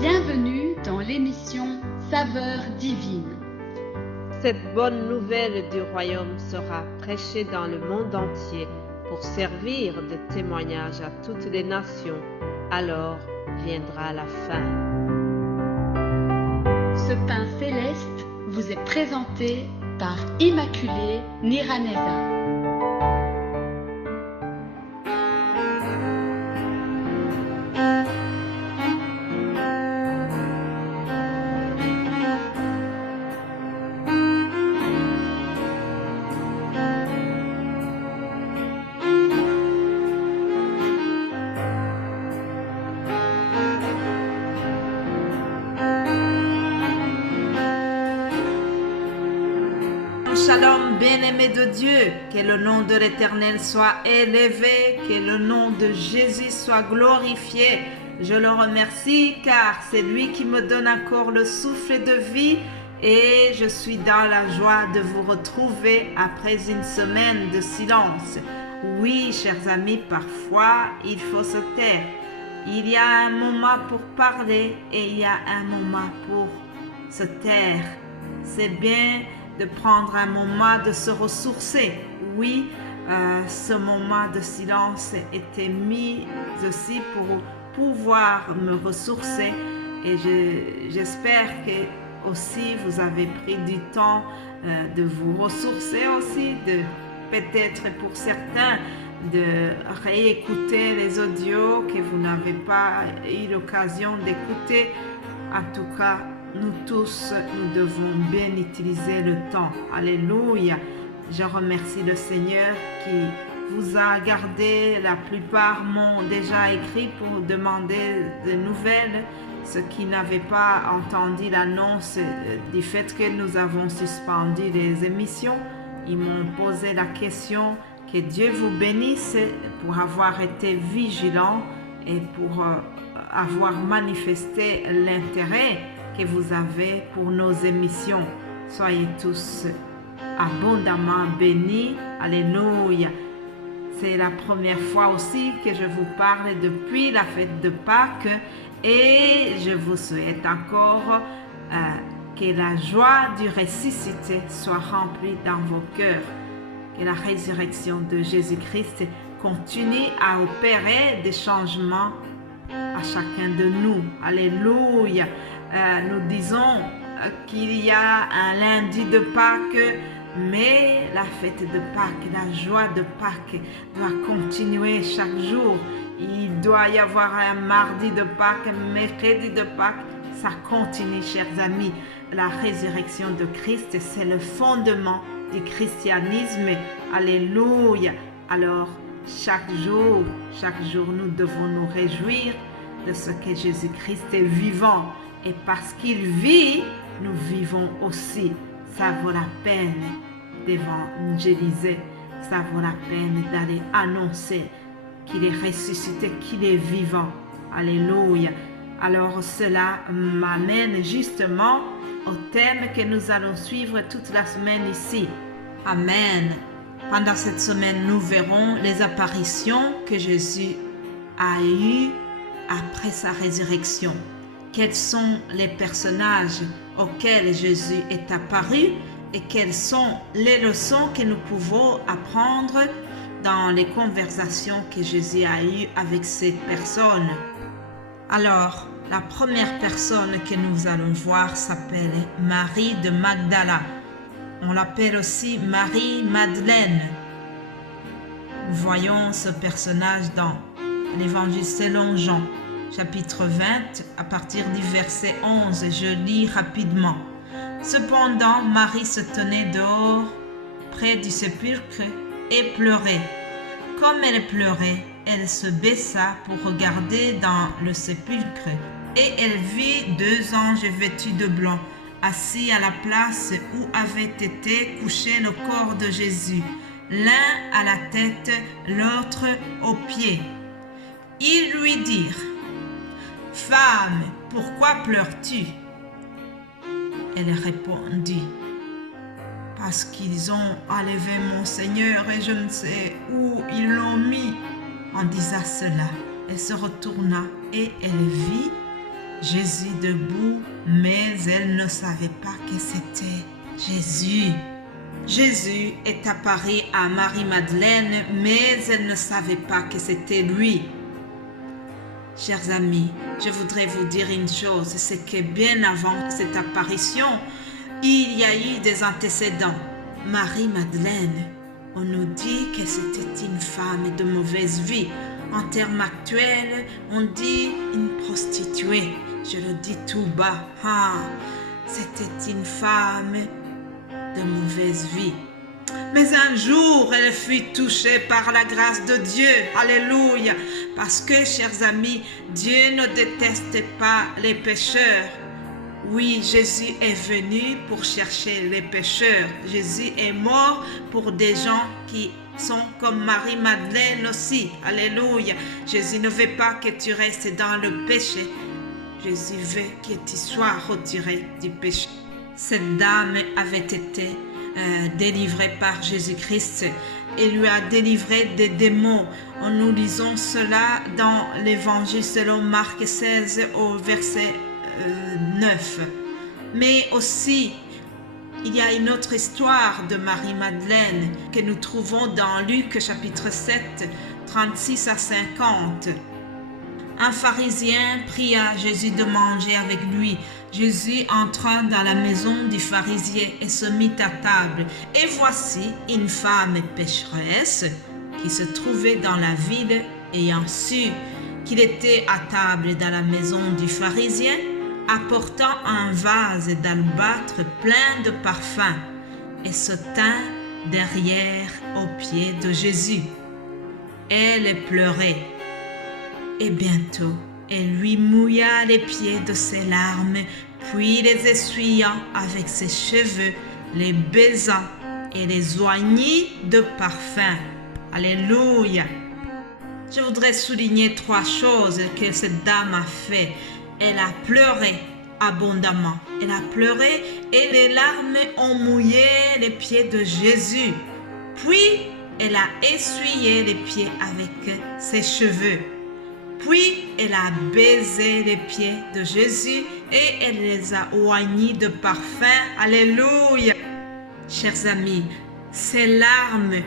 Bienvenue dans l'émission Saveurs divines. Cette bonne nouvelle du royaume sera prêchée dans le monde entier pour servir de témoignage à toutes les nations. Alors viendra la fin. Ce pain céleste vous est présenté par Immaculée Niraneza. Shalom, bien-aimé de Dieu, que le nom de l'Éternel soit élevé, que le nom de Jésus soit glorifié. Je le remercie car c'est lui qui me donne encore le souffle de vie et je suis dans la joie de vous retrouver après une semaine de silence. Oui, chers amis, parfois il faut se taire. Il y a un moment pour parler et il y a un moment pour se taire. C'est bien de prendre un moment de se ressourcer. Oui, ce moment de silence était mis aussi pour pouvoir me ressourcer et j'espère que aussi vous avez pris du temps de vous ressourcer aussi, de peut-être pour certains de réécouter les audios que vous n'avez pas eu l'occasion d'écouter. En tout cas, nous tous, nous devons bien utiliser le temps. Alléluia. Je remercie le Seigneur qui vous a gardé. La plupart m'ont déjà écrit pour demander des nouvelles. Ceux qui n'avaient pas entendu l'annonce du fait que nous avons suspendu les émissions, ils m'ont posé la question. Que Dieu vous bénisse pour avoir été vigilant et pour avoir manifesté l'intérêt que vous avez pour nos émissions. Soyez tous abondamment bénis. Alléluia. C'est la première fois aussi que je vous parle depuis la fête de Pâques et je vous souhaite encore que la joie du ressuscité soit remplie dans vos cœurs. Que la résurrection de Jésus-Christ continue à opérer des changements à chacun de nous. Alléluia. Nous disons qu'il y a un lundi de Pâques, mais la fête de Pâques, la joie de Pâques doit continuer chaque jour. Il doit y avoir un mardi de Pâques, un mercredi de Pâques. Ça continue, chers amis. La résurrection de Christ, c'est le fondement du christianisme. Alléluia. Alors, chaque jour, nous devons nous réjouir de ce que Jésus-Christ est vivant. Et parce qu'il vit, nous vivons aussi. Ça vaut la peine d'évangéliser. Ça vaut la peine d'aller annoncer qu'il est ressuscité, qu'il est vivant. Alléluia. Alors cela m'amène justement au thème que nous allons suivre toute la semaine ici. Amen. Pendant cette semaine, nous verrons les apparitions que Jésus a eues après sa résurrection. Quels sont les personnages auxquels Jésus est apparu et quelles sont les leçons que nous pouvons apprendre dans les conversations que Jésus a eues avec ces personnes. Alors, la première personne que nous allons voir s'appelle Marie de Magdala. On l'appelle aussi Marie-Madeleine. Nous voyons ce personnage dans l'Évangile selon Jean. Chapitre 20, à partir du verset 11, je lis rapidement. Cependant, Marie se tenait dehors, près du sépulcre, et pleurait. Comme elle pleurait, elle se baissa pour regarder dans le sépulcre, et elle vit 2 anges vêtus de blanc, assis à la place où avait été couché le corps de Jésus, l'un à la tête, l'autre aux pieds. Ils lui dirent: « Femme, pourquoi pleures-tu » Elle répondit: « Parce qu'ils ont enlevé mon Seigneur et je ne sais où ils l'ont mis. » En disant cela, elle se retourna et elle vit Jésus debout, mais elle ne savait pas que c'était Jésus. Jésus est apparu à Marie-Madeleine, mais elle ne savait pas que c'était lui. Chers amis, je voudrais vous dire une chose, c'est que bien avant cette apparition, il y a eu des antécédents. Marie-Madeleine, on nous dit que c'était une femme de mauvaise vie. En termes actuels, on dit une prostituée. Je le dis tout bas. C'était une femme de mauvaise vie. Mais un jour, elle fut touchée par la grâce de Dieu. Alléluia. Parce que, chers amis, Dieu ne déteste pas les pécheurs. Oui, Jésus est venu pour chercher les pécheurs. Jésus est mort pour des gens qui sont comme Marie-Madeleine aussi. Alléluia. Jésus ne veut pas que tu restes dans le péché. Jésus veut que tu sois retiré du péché. Cette dame avait été délivrée par Jésus-Christ. Il lui a délivré des démons. Nous lisons cela dans l'évangile selon Marc 16 au verset 9. Mais aussi, il y a une autre histoire de Marie-Madeleine que nous trouvons dans Luc chapitre 7, 36 à 50. Un pharisien pria Jésus de manger avec lui. Jésus entra dans la maison du pharisien et se mit à table. Et voici une femme pécheresse qui se trouvait dans la ville, ayant su qu'il était à table dans la maison du pharisien, apportant un vase d'albâtre plein de parfums, et se tint derrière aux pieds de Jésus. Elle pleurait, et bientôt elle lui mouilla les pieds de ses larmes, puis les essuyant avec ses cheveux, les baisant et les oignit de parfum. Alléluia! Je voudrais souligner 3 choses que cette dame a fait. Elle a pleuré abondamment. Elle a pleuré et les larmes ont mouillé les pieds de Jésus. Puis, elle a essuyé les pieds avec ses cheveux. Puis, elle a baisé les pieds de Jésus et elle les a oignis de parfum. Alléluia! Chers amis, ces larmes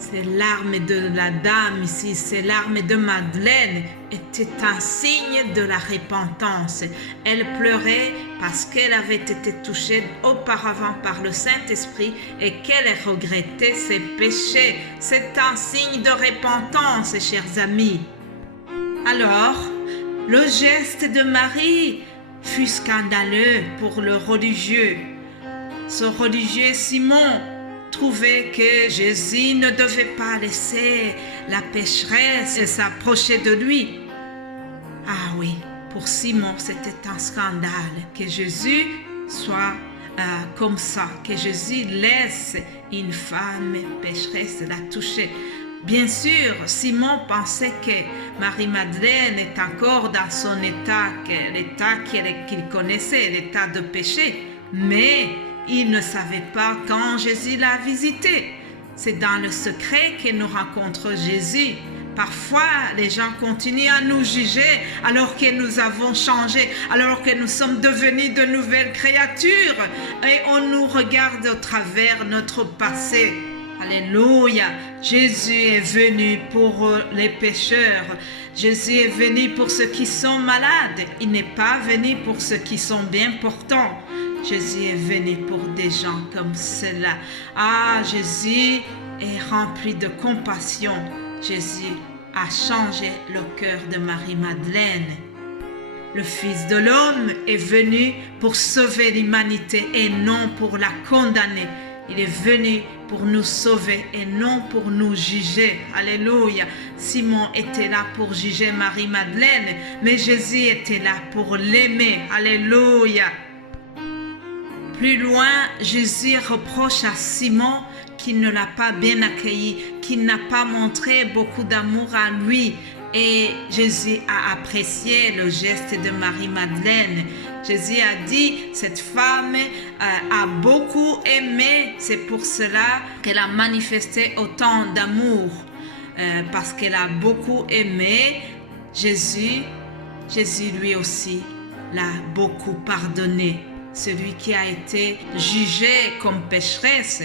de la dame ici, ces larmes de Madeleine étaient un signe de la repentance. Elle pleurait parce qu'elle avait été touchée auparavant par le Saint-Esprit et qu'elle regrettait ses péchés. C'est un signe de repentance, chers amis. Alors, le geste de Marie fut scandaleux pour le religieux. Ce religieux Simon trouvait que Jésus ne devait pas laisser la pécheresse s'approcher de lui. Ah oui, pour Simon, c'était un scandale que Jésus soit comme ça, que Jésus laisse une femme pécheresse la toucher. Bien sûr, Simon pensait que Marie-Madeleine est encore dans son état, l'état qu'il connaissait, l'état de péché, mais il ne savait pas quand Jésus l'a visité. C'est dans le secret que nous rencontrons Jésus. Parfois, les gens continuent à nous juger alors que nous avons changé, alors que nous sommes devenus de nouvelles créatures et on nous regarde au travers notre passé. Alléluia! Jésus est venu pour les pécheurs. Jésus est venu pour ceux qui sont malades. Il n'est pas venu pour ceux qui sont bien portants. Jésus est venu pour des gens comme cela. Ah, Jésus est rempli de compassion. Jésus a changé le cœur de Marie-Madeleine. Le Fils de l'homme est venu pour sauver l'humanité et non pour la condamner. Il est venu pour nous sauver et non pour nous juger. Alléluia. Simon était là pour juger Marie-Madeleine, mais Jésus était là pour l'aimer. Alléluia. Plus loin, Jésus reproche à Simon qu'il ne l'a pas bien accueilli, qu'il n'a pas montré beaucoup d'amour à lui. Et Jésus a apprécié le geste de Marie-Madeleine. Jésus a dit, cette femme a beaucoup aimé, c'est pour cela qu'elle a manifesté autant d'amour. Parce qu'elle a beaucoup aimé Jésus, Jésus lui aussi l'a beaucoup pardonné. Celui qui a été jugé comme pécheresse,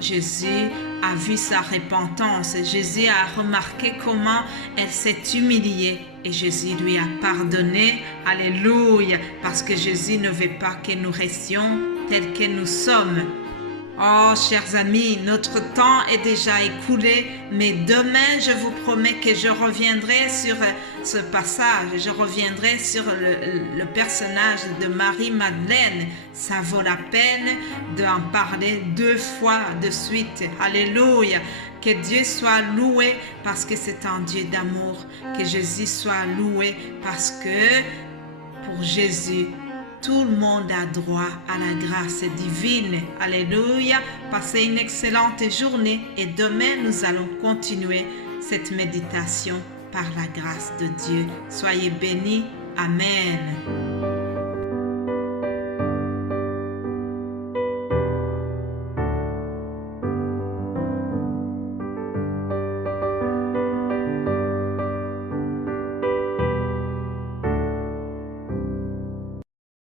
Jésus a vu sa repentance. Jésus a remarqué comment elle s'est humiliée et Jésus lui a pardonné. Alléluia, parce que Jésus ne veut pas que nous restions tels que nous sommes. Oh, chers amis, notre temps est déjà écoulé, mais demain, je vous promets que je reviendrai sur ce passage, je reviendrai sur le personnage de Marie-Madeleine. Ça vaut la peine d'en parler 2 fois de suite. Alléluia! Que Dieu soit loué parce que c'est un Dieu d'amour. Que Jésus soit loué parce que pour Jésus, tout le monde a droit à la grâce divine. Alléluia. Passez une excellente journée et demain nous allons continuer cette méditation par la grâce de Dieu. Soyez bénis. Amen.